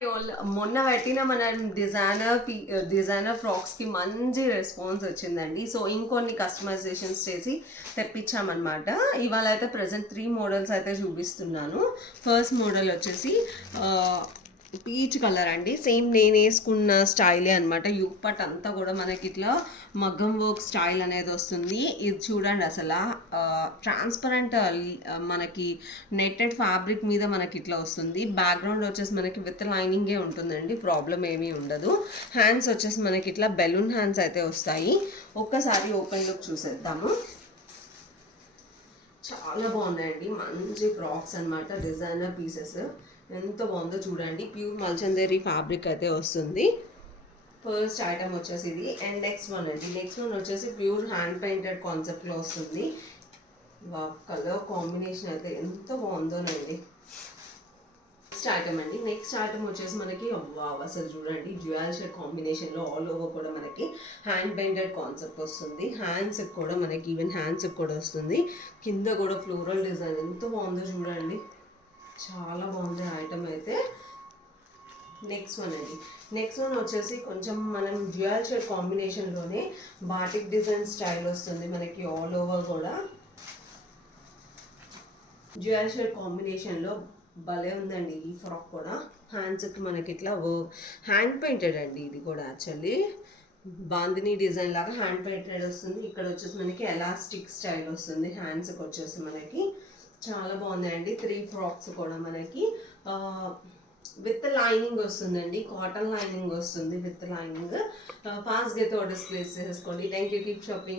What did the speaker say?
మొన్న పెట్టిన మన డిజైనర్ ఫ్రాక్స్కి మంచి రెస్పాన్స్ వచ్చిందండి. సో ఇంకొన్ని కస్టమైజేషన్స్ చేసి తెప్పించామన్నమాట. ఇవాళ అయితే ప్రజెంట్ 3 మోడల్స్ అయితే చూపిస్తున్నాను. ఫస్ట్ మోడల్ వచ్చేసి పీచ్ కలర్ అండి. సేమ్ నేను వేసుకున్న స్టైలే అనమాట. యూపట్ అంతా కూడా మనకి ఇట్లా మగ్గం వర్క్ స్టైల్ అనేది వస్తుంది. ఇది చూడండి అసలు ట్రాన్స్పరెంట్ మనకి నెట్టెడ్ ఫ్యాబ్రిక్ మీద మనకి ఇట్లా వస్తుంది. బ్యాక్గ్రౌండ్ వచ్చేసి మనకి విత్ లైనింగే ఉంటుందండి, ప్రాబ్లం ఏమీ ఉండదు. హ్యాండ్స్ వచ్చేసి మనకి ఇట్లా బెలూన్ హ్యాండ్స్ అయితే వస్తాయి. ఒక్కసారి ఓపెన్ లుక్ చూసేద్దాము. చాలా బాగున్నాయండి, మంచి ఫ్రాక్స్ అనమాట, డిజైనర్ పీసెస్. ఎంత బాగుందో చూడండి. ప్యూర్ మల్చందేరి ఫ్యాబ్రిక్ అయితే వస్తుంది. ఫస్ట్ ఐటమ్ వచ్చేసి ఇది. అండ్ నెక్స్ట్ వన్ అండి, నెక్స్ట్ వన్ వచ్చేసి ప్యూర్ హ్యాండ్ పెయింటెడ్ కాన్సెప్ట్లో వస్తుంది. కలర్ కాంబినేషన్ అయితే ఎంత బాగుందోనండి. నెక్స్ట్ ఐటమ్ అండి, నెక్స్ట్ ఐటమ్ వచ్చేసి మనకి అసలు చూడండి, డ్యూయల్ షేడ్ కాంబినేషన్లో ఆల్ ఓవర్ కూడా మనకి హ్యాండ్ పెయింటెడ్ కాన్సెప్ట్ వస్తుంది. హ్యాండ్స్కి కూడా మనకి ఈవెన్ హ్యాండ్స్కి కూడా వస్తుంది. కింద కూడా ఫ్లోరల్ డిజైన్ ఎంత బాగుందో చూడండి, చాలా బాగుంది ఐటమ్ అయితే. నెక్స్ట్ వన్ అండి, నెక్స్ట్ వన్ వచ్చేసి కొంచెం మనం డ్యూయల్ షేడ్ కాంబినేషన్లోనే బాటిక్ డిజైన్ స్టైల్ వస్తుంది మనకి ఆల్ ఓవర్ కూడా. డ్యూయల్ షేడ్ కాంబినేషన్లో భలే ఉందండి ఈ ఫ్రాక్ కూడా. హ్యాండ్స్కి మనకి ఇట్లా హ్యాండ్ పెయింటెడ్ అండి, ఇది కూడా యాక్చువల్లీ బాందిని డిజైన్ లాగా హ్యాండ్ పెయింటెడ్ వస్తుంది. ఇక్కడ వచ్చేసి మనకి ఎలాస్టిక్ స్టైల్ వస్తుంది హ్యాండ్స్కి వచ్చేసి మనకి. చాలా బాగుందండి. 3 ఫ్రాక్స్ కూడా మనకి విత్ లైనింగ్ వస్తుందండి, కాటన్ లైనింగ్ వస్తుంది విత్ లైనింగ్. ఫాస్ట్గా అయితే ఆర్డర్స్ ప్లేస్ చేసుకోండి. Thank you, keep shopping.